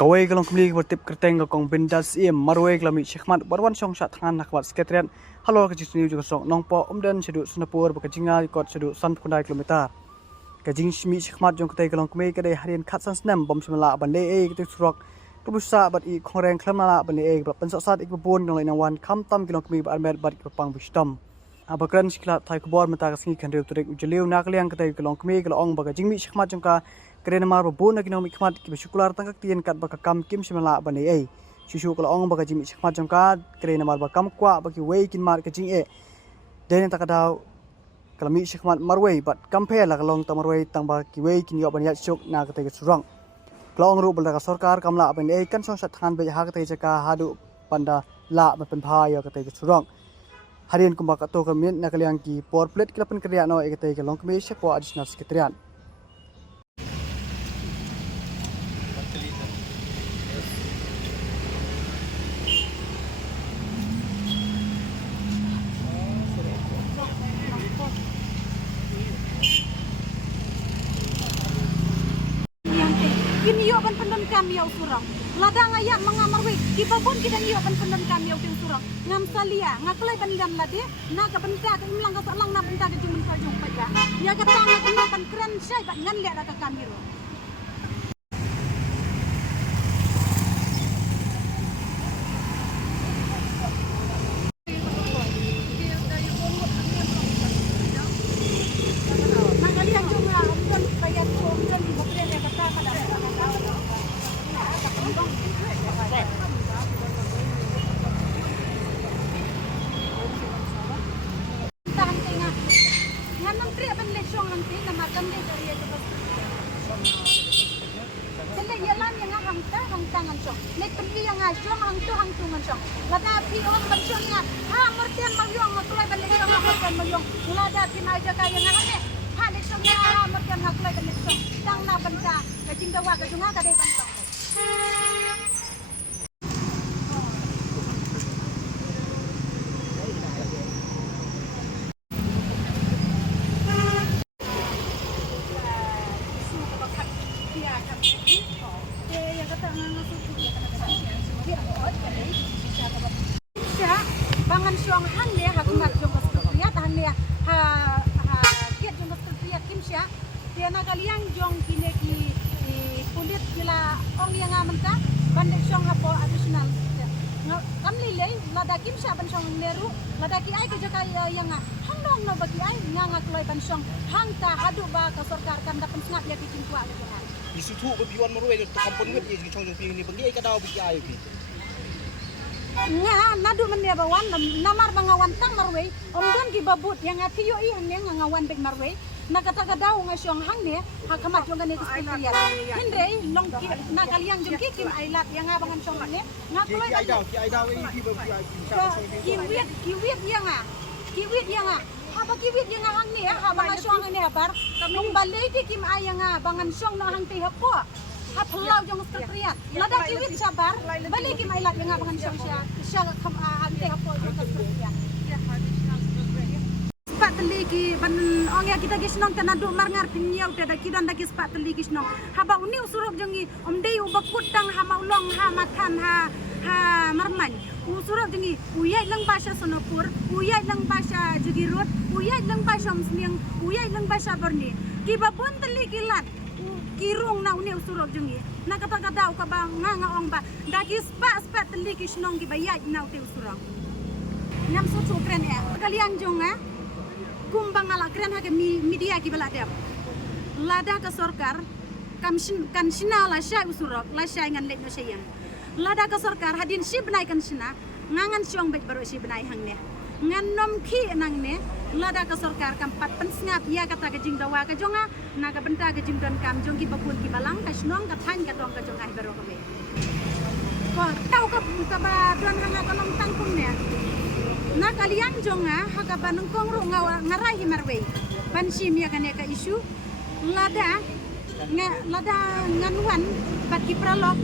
Kawai kalong kembali bertip kerteng kong bindas marwai kelami syekmat barwan song sat tangan nakwat sekretariat halo kejis niu juga song nongpo dan seduk sunapur bekajinga ikot seduk san kundai kilometer kajing smi syekmat jong ketai kalong kembali kedai harian katsan senam bom semela bande ketai surok kebusa bat i kongreng klamala bande pensak sat ikbun dong lain wan kam tam kalong kembali barmet bat kepang wisdom abakran siklat thai kubor mata kasngi khandeu turik ujeliu nakliang ketai kalong kembali kalong bakajing mi syekmat jong ka kerana mar babun lagi naumi khmat ki syukular tangkak tien kat baka kam kim simala bani ai susu kalau ong baka jimi khmat jongka kerana mar bakam kwa baki wei kin mar kajing den tak kadau kalau mi khmat marwei bat kampe la kalong tamarwei tang baki wei kin yo bani syuk na kate surang kalau ong ru belaka sarkar kamla bani ai kan song sat than be ha kate jaka hadu panda la pen pha yo kate surang harian kumbak to kamin nakaliang ki por plate kilapan kerja no kate kalong kemi syapo additional sekretariat Kini yo ban pendon kami yo surang. Ladang ayak mengamarwi. Kita pun kita yo ban pendon kami yo tin surang. Ngam salia, ngaklai ban liam lade, naga benta ke imlang ka salang na benta ke jumun ka jong paja. Ya kata ngak ban keren syai ban ngan liat ka kami ro. Nakalian jong dan bayar jong dan bokre ya kata kada. Nganang kriya ban lesong nanti namakan de dari ya bos. Sele yalan yang hangta ngancong. Nek pergi yang ngajong hangtu ngancong. Lada pi orang bersong ya. Ha mertian magyong makulai ban lesong makulai magyong. Lada pi aja kaya ngane. Ha lesong ya mertian makulai ban lesong. Tang na benta kajing dawa kajunga kadai bantong. Bangan syong hang dia hakumat jong sekretariat hang dia ha kiat jong sekretariat kimsya dia nakaliang jong kine ki kulit gila ong yang amenta bandek syong hapo additional kam lilei lada kimsya ban syong meru lada ki ai ke jaka yang hang dong no bagi ai nganga kloi ban syong hang ta hadu ba ka sarkar kan dapen snap ya bikin kuat jangan isu tu berpiwan marwai tu kampung nget ye chong ping ni bagi ka daw bagi ayo ki nga nadu menia bawan namar bangawan tang marwei omdon ki babut yang ati yo i hang ngawan bek marwei nakata daw nga syong hang ne hakamat jong gani sekretariat hindre long ki nakaliang jong ki kim ailat yang abangan syong ne ngakloi ki ai daw ki bagi kiwit yang haba kiwit yang hang ne haba nga syong ne habar nung balay di kim ayang abangan syong no hang te hapo hapelau jong sekretariat lada kiwit sabar balik kim ailat yang abangan syong sya hante hapo jong sekretariat spat teliki ban ong ya kita gisnong tanadu marngar pinyau tada kidan dagi spat teliki gisnong haba uni usurok jongi omdei ubakutang ha maulong ha matan ha marman usurok jongi uyai lang basha sonopur uyai lang basha jugirut uyai lang basha musliang uyai lang basha berni kibabon teliki lat kirung na uni usurok jongi na kata ka ba nga ong ba dagi spat teliki gisnong gibayat na uti usurok ngam susu kren ya kalian jonga kumbang ala kren hake media ki balada lada ka sarkar kan sina la shay usurok la shay ngan lekno shayan lada ka sarkar hadin si benai kan sina ngangan siong bet baru si benai hangne ngan nom ki nangne lada ka sarkar kam pat pensngap ya kata ka jing dawa ka jonga naga benta ka jing don kam jong ki babun ki balang ka snong ka than ka dong ka jonga baro ka be ko tau ka ba don hanga ka nom tangkung ne na kalian jonga haka banung kongro ngarai himarwei bansim ya kan ka isu lada nganuan bat ki pralok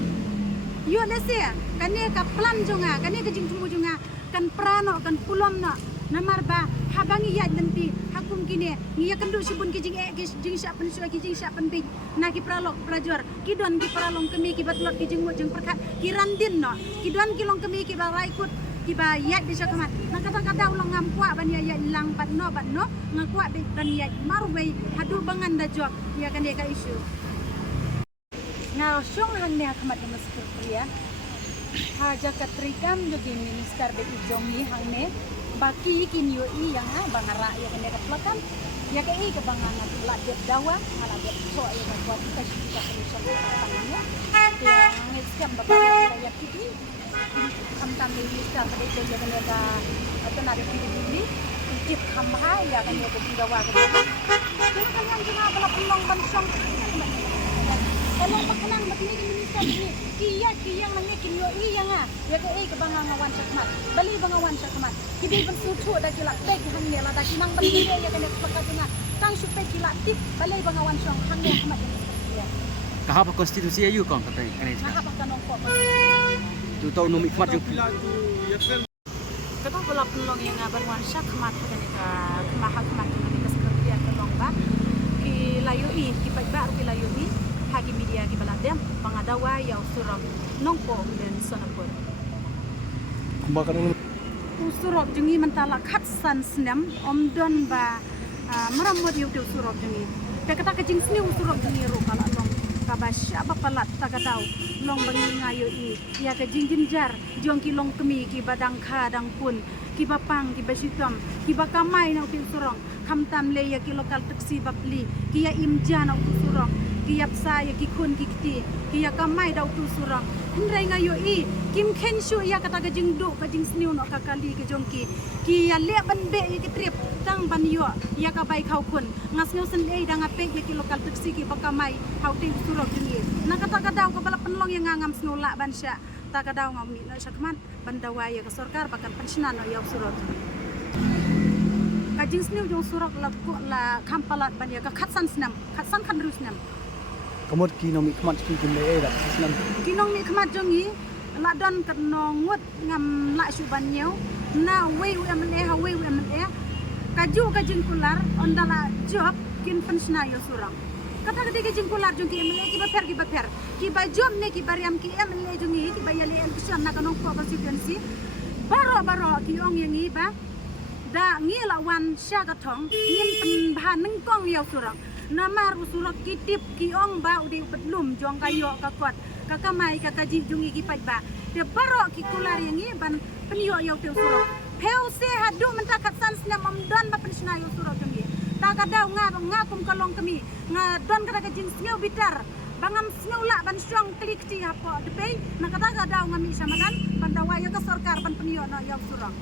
yo lese kan ka plan jonga kan ka jing tumu jonga kan prano kan pulom na namar ba habang iya nanti hakum kini ngiya kendu sibun kijing kijing siapan suai kijing siapan bi na ki pralok prajor kidon ki pralong kemi ki batlot kijing mo jeng perkat kirandin no kidon kilong kemi ki barai kut ki ba ya di sakamat na kata ulang ngam kwa ban ya ilang bat no ngakwa be ban ya marwei hadu bangan da jok ya kan dia ka isu na syong hang ne akamat mas pria ha jakat trikam jogi minister be ijongi hang ne baki kinyo i yang bangara ya kan dia kaplakan ya ke i ke bangana la dia dawa ala dia so ya kan buat kita kita solusi tangannya ya ngeskam bapak ya kiti kam minister pada itu ya kan dia atau nari ini tip hamba ya kan dia ke dawa ke itu kan yang kena bala pelong bansong kalau makanan begini minister ini kia nang kinyo i yang ya ke ke bangawan sakmat bali bangawan sakmat kidi bersucu da kila tek hangnya la da kinang bali ya kan pakatuna tang supe kila tip bali bangawan song hangnya ahmad ya Kahapa konstitusi ayu kong kata ini. kahapa kanong ko Tu tahu nomik mat yang kata bala pelong yang bangawan sakmat kan ka kemahakmat ni keskerja pelong ba ki layu i ki ba ki layu i hagi media ki baladem pangadawa yaw surang nongpo dan sonapur Kumbakan usurok jengi mentala khatsan snem omdon ba maramod yutu usurok jengi kata kejing sni usurok jengi ro kala long kaba syaba palat tagadau long bangi ngayo i ya kejing jinjar jong ki long kemi ki badang kha dang pun ki bapang ki basitom ki bakamai na usurok kamtam le ya ki lokal taksi babli ki ya imjana usurok ki yapsa ya ki kun ki kiti ki ya kamai da usurok hindrai ngayo i kim ken shu ya kata kejing do kejing sniu no kakali ke jongki ki ya le ban be ya ki trip tang ban yo ya ka bai khau kun ngas ngau sen ei dang ape ya ki lokal taksi ki bakamai hau ting surok jengi na kata kadau ko bala penlong yang ngam snula ban sya ta kadau ngami na sakman bandawa ya ke sorkar bakan pensiunan no ya surok kajing sniu jong surok la kampalat ban ya ka khatsan khandru snam kamot ki nomi kmat ki kim le da senam kinong mi kmat jongi la don kat nongut ngam la suban nyau na wei UMLA ha wei UMLA kaju kajing kular ondala job kin pensna yo surang kata kete kajing kular jong ki MLA ki baper ki ba job ne ki bariam ki MLA jongi ki ba yale election na kanong ko constituency baro ki ong yang ba da ngi la wan sya ka thong ngin pen ba nang kong yo surang namar usurak kitip kiong ba udi pedlum jong kayo kakwat kakamai kakaji jungi kipat ba te baro ki kular yang ban penyo yo te usurak peu se hadu mentakat sans na mamdan ba pensna yo usurak jungi ta kadau ngakum kalong kami ngadon kada kajin sneu bitar bangam sneu la ban syong klik ti hapo debei na kata kadau ngami samadan ban dawa yo ka sorkar ban penyo no yo usurak